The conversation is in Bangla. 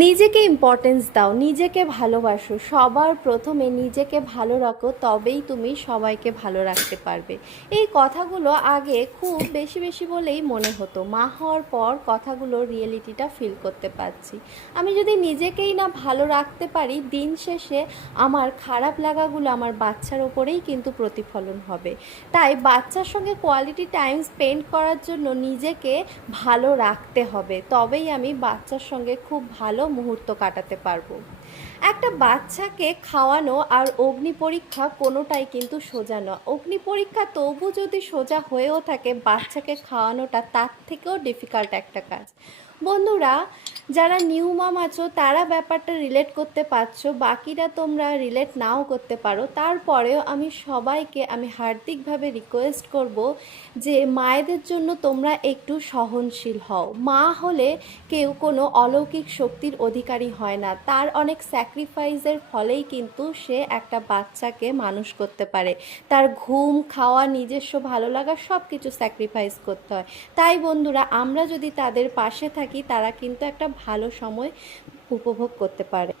নিজেকে ইম্পর্টেন্স দাও, নিজেকে ভালোবাসো, সবার প্রথমে নিজেকে ভালো রাখো, তবেই তুমি সবাইকে ভালো রাখতে পারবে। এই কথাগুলো আগে খুব বেশি বেশি বলেই মনে হতো, মা হওয়ার পর কথাগুলো রিয়েলিটিটা ফিল করতে পারছি। আমি যদি নিজেকেই না ভালো রাখতে পারি, দিন শেষে আমার খারাপ লাগাগুলো আমার বাচ্চার ওপরেই কিন্তু প্রতিফলন হবে। তাই বাচ্চার সঙ্গে কোয়ালিটি টাইম স্পেন্ড করার জন্য নিজেকে ভালো রাখতে হবে, তবেই আমি বাচ্চার সঙ্গে খুব ভালো মুহূর্ত কাটাতে পারবো। একটা বাচ্চাকে খাওয়ানো আর অগ্নি পরীক্ষা কোনোটাই কিন্তু সোজা নয়। অগ্নি পরীক্ষা তবু যদি সোজা হয়েও থাকে, বাচ্চাকে খাওয়ানোটা তার থেকেও ডিফিকাল্ট একটা কাজ। বন্ধুরা, যারা নিউ মাম আছো তারা ব্যাপারটা রিলেট করতে পারছো, বাকিরা তোমরা রিলেট নাও করতে পারো। তারপরেও আমি সবাইকে হার্দিকভাবে রিকোয়েস্ট করব যে মায়েদের জন্য তোমরা একটু সহনশীল হও। মা হলে কেউ কোনো অলৌকিক শক্তির অধিকারী হয় না, তার অনেক স্যাক্রিফাইসের ফলেই কিন্তু সে একটা বাচ্চাকে মানুষ করতে পারে। তার ঘুম, খাওয়া, নিজস্ব ভালো লাগা সব কিছু স্যাক্রিফাইস করতে হয়। তাই বন্ধুরা, আমরা যদি তাদের পাশে থাকি, তারা কিন্তু একটা ভালো সময় উপভোগ করতে পারে।